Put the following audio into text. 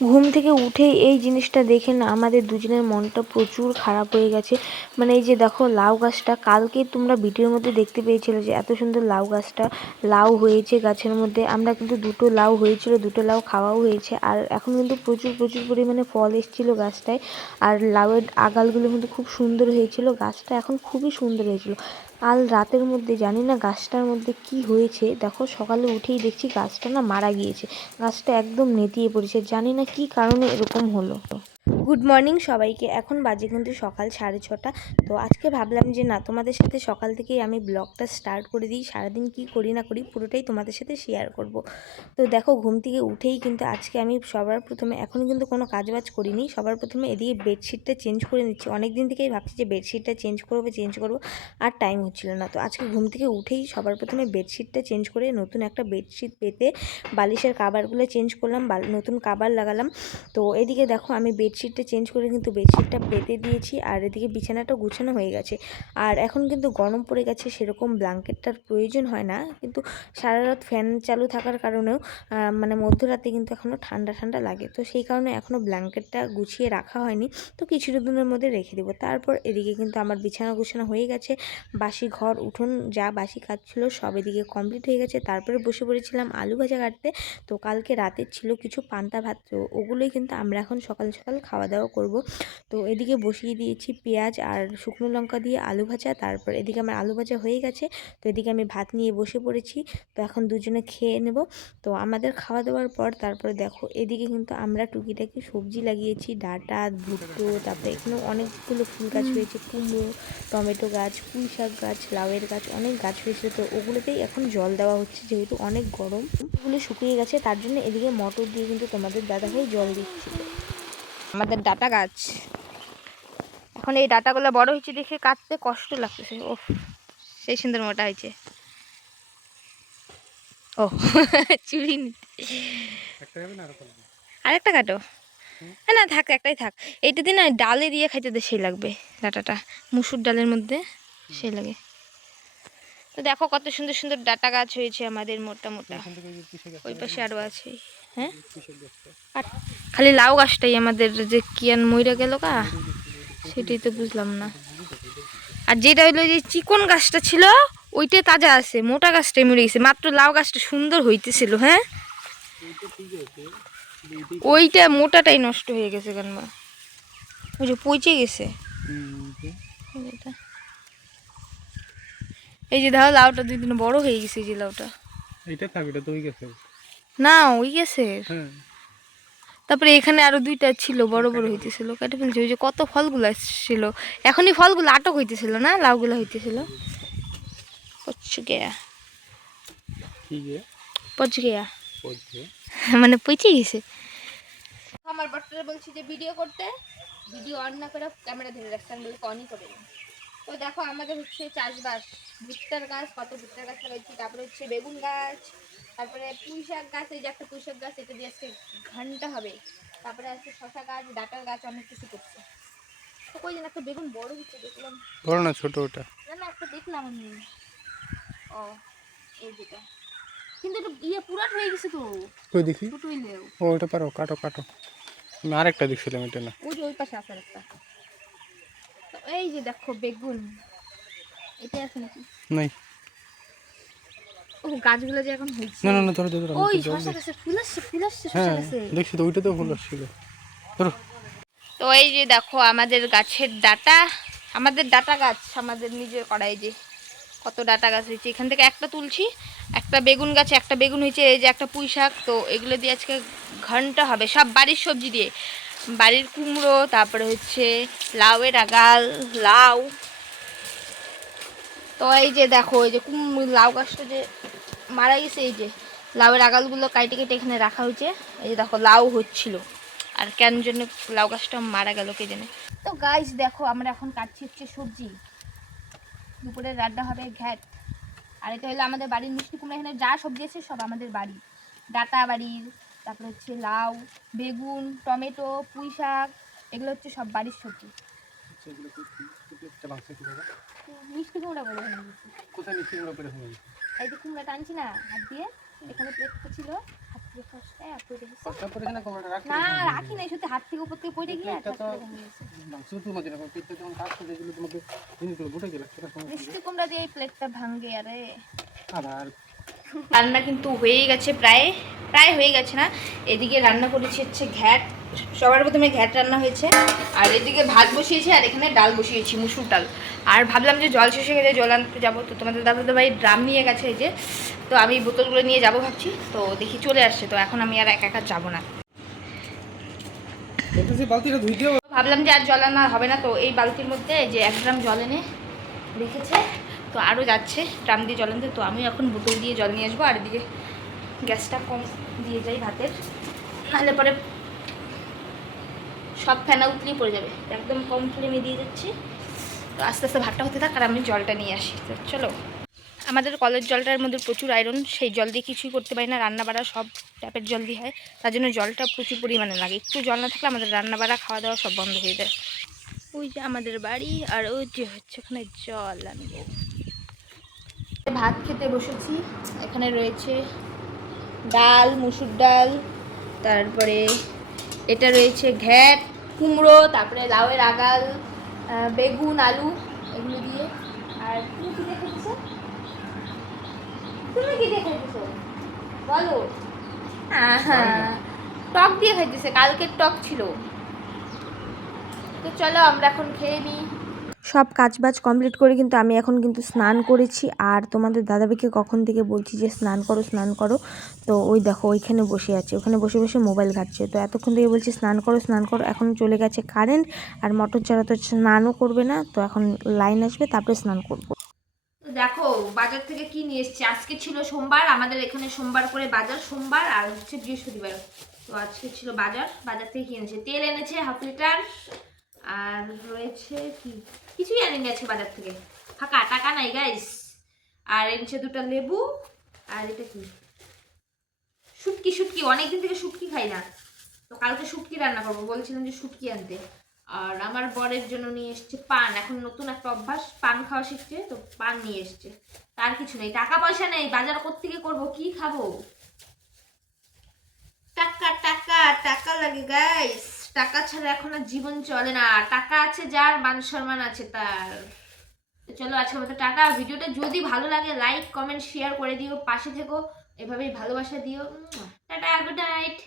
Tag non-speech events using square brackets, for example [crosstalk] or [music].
ঘুম থেকে উঠেই এই জিনিসটা দেখে না আমাদের দুজনের মনটা প্রচুর খারাপ হয়ে গেছে। মানে এই যে দেখো লাউ গাছটা, কালকে তোমরা ভিডিওর মধ্যে দেখতে পেয়েছিলে যে এত সুন্দর লাউ গাছটা, লাউ হয়েছে গাছের মধ্যে। আমরা কিন্তু দুটো লাউ হয়েছিল, দুটো লাউ খাওয়াও হয়েছে আর এখন কিন্তু প্রচুর প্রচুর পরিমাণে ফল এসেছিল গাছটায়। আর লাউয়ের আগালগুলো কিন্তু খুব সুন্দর হয়েছিল, গাছটা এখন খুবই সুন্দর হয়েছিল। কাল রাতের মধ্যে, জানি না গাছটার মধ্যে কি হয়েছে। দেখো, সকালে উঠেই দেখছি গাছটা না মারা গিয়েছে। গাছটা একদম নেতিয়ে পড়েছে। জানি না কি কারণে এরকম হলো। গুড মর্নিং সবাইকে। এখন বাজে কিন্তু সকাল সাড়ে ছটা। তো আজকে ভাবলাম যে, না, তোমাদের সাথে সকাল থেকেই আমি ব্লগটা স্টার্ট করে দিই। সারাদিন কি করি না করি পুরোটাই তোমাদের সাথে শেয়ার করব। তো দেখো, ঘুম থেকে উঠেই কিন্তু আজকে আমি সবার প্রথমে এখন কিন্তু কোনো কাজবাজ করিনি। সবার প্রথমে এদিকে বেডশিটটা চেঞ্জ করে নিচ্ছি। অনেক দিন থেকেই ভাবছি যে, বেডশিটটা চেঞ্জ করব চেঞ্জ করব, আর টাইম হচ্ছিল না। তো আজকে ঘুম থেকে উঠেই সবার প্রথমে বেডশিটটা চেঞ্জ করে নতুন একটা বেডশিট পেতে বালিশের কাবারগুলো চেঞ্জ করলাম নতুন কাবার লাগালাম। তো এদিকে দেখো, আমি বেডশিটটা চেঞ্জ করে কিন্তু বেডশিটটা পেতে দিয়েছি, আর এদিকে বিছানাটা গুছানো হয়ে গেছে। আর এখন কিন্তু গরম পড়ে গেছে, সেরকম ব্ল্যাঙ্কেটটার প্রয়োজন হয় না। কিন্তু সারা রাত ফ্যান চালু থাকার কারণেও মানে মধ্যরাতে কিন্তু এখনও ঠান্ডা ঠান্ডা লাগে। তো সেই কারণে এখনও ব্ল্যাঙ্কেটটা গুছিয়ে রাখা হয়নি। তো কিছু দিনের মধ্যে রেখে দেবো। তারপর এদিকে কিন্তু আমার বিছানা গুছানো হয়ে গেছে। বাসি ঘর, উঠোন, যা বাসি কাজ ছিল সব এদিকে কমপ্লিট হয়ে গেছে। তারপরে বসে পড়েছিলাম আলু ভাজা কাটতে। তো কালকে রাতে ছিল কিছু পান্তা ভাত। ওগুলোই কিন্তু আমরা এখন সকাল সকাল খাওয়া দাওয়া করব। তো এদিকে বসিয়ে দিয়েছি পেঁয়াজ আর শুকনো লঙ্কা দিয়ে আলু ভাজা। তারপর এদিকে আমার আলু ভাজা হয়ে গেছে। তো এদিকে আমি ভাত নিয়ে বসে পড়েছি। তো এখন দুজনে খেয়ে নেব। তো আমাদের খাওয়া দাওয়ার পর তারপরে দেখো এদিকে কিন্তু আমরা টুকিটাকি সবজি লাগিয়েছি। ডাঁটা ভুট্টো তারপরে এখানে অনেকগুলো ফুল গাছ হয়েছে কুমড়ো টমেটো গাছ পুঁই শাক গাছ লাউয়ের গাছ অনেক গাছ হয়েছে তো ওগুলোতেই এখন জল দেওয়া হচ্ছে যেহেতু অনেক গরম। ওগুলো শুকিয়ে গেছে। তার জন্য এদিকে মটর দিয়ে কিন্তু তোমাদের দাদাভাই জল দিচ্ছিল আমাদের ডাটা গাছ। এখন এই ডাটাগুলো বড় হয়েছে দেখে কাটতে কষ্ট লাগতেছে। ও সেই সুন্দর মোটা হয়েছে। ও চুরি আরেকটা কাটো? হ্যাঁ না থাক একটাই থাক। এইটা দিয়ে না ডালে দিয়ে খাইতে সেই লাগবে ডাটাটা। মুসুর ডালের মধ্যে সেই লাগে। তো দেখো কত সুন্দর সুন্দর ডাটা গাছ হয়েছে আমাদের মোটা মোটা। ওই পাশে আরও আছে। হ্যাঁ? আর খালি লাউ গাছটাই আমাদের যে কিয়ান মইরা গেল কা সেটাই তো বুঝলাম না। আর যেটা হইল যে চিকন গাছটা ছিল ওইটা তাজা আছে মোটা গাছটাই মরে গেছে মাত্র লাউ গাছটা সুন্দর হইতেছিল হ্যাঁ? ওইটা মোটাটাই নষ্ট হয়ে গেছে কেন ওই যে পচে গেছে। এই যে দেখো লাউটা দুই দিন বড় হয়ে গেছে যে লাউটা। এটা থাকবে এটা তো হয়ে গেছে। না ওই গেছে তারপরে এখানে আরও দুইটা ছিল বড় বড় হইতেছিল কেটে ফেলছে ওই যে কত ফলগুলো ছিল এখনই ফলগুলো আটক হইতেছিল না লাউগুলো হইতেছিল? পচ গেয়া আছে গেয়া [laughs] মানে পচে গেছে। আমার বটটা বলছি যে ভিডিও করতে। ভিডিও অন না করে ক্যামেরা ধরে রাখতে আমি বলি অনই করে। তো দেখো আমাদের হচ্ছে চাষবাস। ভুট্টার গাছ কত ভুট্টার গাছ লাগাইছি তারপরে হচ্ছে বেগুন গাছ তারপরে পুঁই শাক গাছ এই যে একটা পুঁই শাক গাছ এটা দিয়ে আজকে ঘণ্টা হবে। তারপরে আছে শশা গাছ ডাটার গাছ অনেক কিছু করছে। তো কই যেন একটা বেগুন বড় হচ্ছে দেখলাম। বড় না ছোট ওটা? না না একটা দেখলাম আমি। ও এই যেটা কিন্তু এটা ইয়ে পুরাট হয়ে গেছে তো। ওই দেখি? ছোট হইলেও ও ওটা পারো কাটো কাটো। আমি আরেকটা দেখছিলাম এটা না। ওই যে ওই পাশে আছে একটা এই যে দেখো বেগুন। এটা আছে নাকি? নাই। ও গাছগুলো যে এখন হয়েছে। না না না ধরো ধরো ওই আমি তো জল শশা গাছে ফুল আসছে ফুল আসছে শশা গাছে। দেখছি তো ওইটা তো ফুল আসছিল। ধরো। তো এই যে দেখো আমাদের গাছের ডাটা। আমাদের ডাটা গাছ আমাদের নিজের করাই যে। কত ডাটা গাছ হয়েছে। এখান থেকে একটা তুলছি একটা বেগুন গাছে একটা বেগুন হয়েছে এই যে একটা পুঁই শাক তো এগুলো দিয়ে আজকে ঘণ্টা হবে। সব বাড়ির সবজি দিয়ে। বাড়ির কুমড়ো, তারপরে হচ্ছে লাউয়ের আগাল, লাউ। তো এই যে দেখো, এই যে কুম লাউ গাছটা যে মারা গেছে, এই যে লাউয়ের আগালগুলো কাইটে কেটে এখানে রাখা হয়েছে। এই যে দেখো, লাউ হচ্ছিল। আর কেন জন্য লাউ গাছটা মারা গেল কে জানে। তো গাছ দেখো, আমরা এখন কাটছি হচ্ছে সবজি। দুপুরের রান্না হবে ঘ্যাট। আর এটা হলো আমাদের বাড়ির মিষ্টি কুমড়া। এখানে যা সবজি আছে সব আমাদের বাড়ি ডাটা বাড়ির তারপরে হচ্ছে লাউ বেগুন টমেটো পুঁই শাক এগুলো হচ্ছে সব বাড়ির সবজি। মিষ্টি কুমড়া করে। কোথায় মিষ্টি করে হয়ে এই যে না হাত দিয়ে এখানে প্লেটটা ছিল হাত কষ্ট করেছে না না রাখি সত্যি হাত থেকে উপর থেকে পড়ে গিয়ে এটা তো শুধু তোমাদের এখন পিঠটা যখন কাজ করে এগুলো তোমাকে জিনিসগুলো বুটে গেলে সেটা সমস্যা নেই। মিষ্টি কুমড়া দিয়ে এই প্লেটটা ভাঙ্গে আরে। আবার রান্না কিন্তু হয়েই গেছে প্রায় প্রায় হয়ে গেছে না। এদিকে রান্না করেছি হচ্ছে ঘ্যাট। সবার প্রথমে ঘ্যাট রান্না হয়েছে। আর এদিকে ভাত বসিয়েছি আর এখানে ডাল বসিয়েছি মুসুর ডাল। আর ভাবলাম যে জল শেষে গেলে জল আনতে যাব। তো তোমাদের দাদা ভাই ড্রাম নিয়ে গেছে এই যে। তো আমি বোতলগুলো নিয়ে যাব ভাবছি। তো দেখি চলে আসছে। তো এখন আমি আর একা একা যাব না। ভাবলাম যে আর জল আনা হবে না। তো এই বালতির মধ্যে যে এক ড্রাম জল এনে রেখেছে। তো আরও যাচ্ছে ড্রাম দিয়ে জল আনতে। তো আমি এখন বোতল দিয়ে জল নিয়ে আসব, আর এদিকে গ্যাসটা কম দিয়ে যাই ভাতের। নাহলে পরে সব ফেনা উতলেই পড়ে যাবে। একদম কম ফ্লেমে দিয়ে যাচ্ছি। তো আস্তে আস্তে ভাতটা হতে থাক, আর আমি জলটা নিয়ে আসি। তো চলো। আমাদের কলের জলটার মধ্যে প্রচুর আয়রন, সেই জল দিয়ে কিছুই করতে পারি না রান্না বাড়া সব ট্যাপের জল দিয়ে হয়। তার জন্য জলটা প্রচুর পরিমাণে লাগে। একটু জল না থাকলে আমাদের রান্না বাড়া খাওয়া দাওয়া সব বন্ধ হয়ে যায়। ওই যে আমাদের বাড়ি, আর ওই যে হচ্ছে ওখানে জল আনব। ভাত খেতে বসেছি। এখানে রয়েছে ডাল মুসুর ডাল তারপরে এটা রয়েছে ঘ্যাট কুমড়ো তারপরে লাউয়ের আগাল বেগুন আলু এগুলো দিয়ে। আর তুমি কি খেতেছো? তুমি কি খাইতেছো বলো। আহা, টক দিয়ে খাইতেছে কালকের টক ছিল। তো চলো আমরা এখন খেয়ে নিই। সব কাজবাজ কমপ্লিট করে কিন্তু আমি এখন কিন্তু স্নান করেছি। আর তোমাদের দাদাভাইকে কখন থেকে বলছি যে, স্নান করো স্নান করো। তো ওই দেখো, ওইখানে বসে আছে। ওখানে বসে বসে মোবাইল ঘাটছে। তো এতক্ষণ থেকে বলছি, স্নান করো স্নান করো। এখন চলে গেছে কারেন্ট আর মোটর ছাড়া তো স্নানও করবে না। তো এখন লাইন আসবে, তারপরে স্নান করব। দেখো, বাজার থেকে কি নিয়ে এসেছি? আজকে ছিল সোমবার, আমাদের এখানে সোমবার করে বাজার, সোমবার আর হচ্ছে বৃহস্পতিবার। তো আজকে ছিল বাজার বাজার থেকে কি এনেছে তেল এনেছে হাফ লিটার আর রয়েছে কি? কিছুই আনেনি আছে বাজার থেকে। ফাঁকা, টাকা নাই গাইস আর এনেছে দুটো লেবু, আর এটা কি? শুটকি শুটকি। অনেকদিন থেকে শুটকি খাই না। তো কালকে শুটকি রান্না করব। বলছিলাম যে শুটকি আনতে। আর আমার বরের জন্য নিয়ে এসছে পান। এখন নতুন একটা অভ্যাস, পান খাওয়া শিখছে, তো পান নিয়ে এসছে। তার কিছু নেই। টাকা পয়সা নেই। বাজার কোত্থেকে করব? কি খাব? টাকা টাকা টাকা লাগে গাইস টাকা ছাড়া এখন আর জীবন চলে না। টাকা আছে, যার মান সম্মান আছে তার। চলো, আজকে মতো টাটা। ভিডিওটা যদি ভালো লাগে লাইক কমেন্ট শেয়ার করে দিও, পাশে থেকো। এভাবেই ভালোবাসা দিও। Tata good night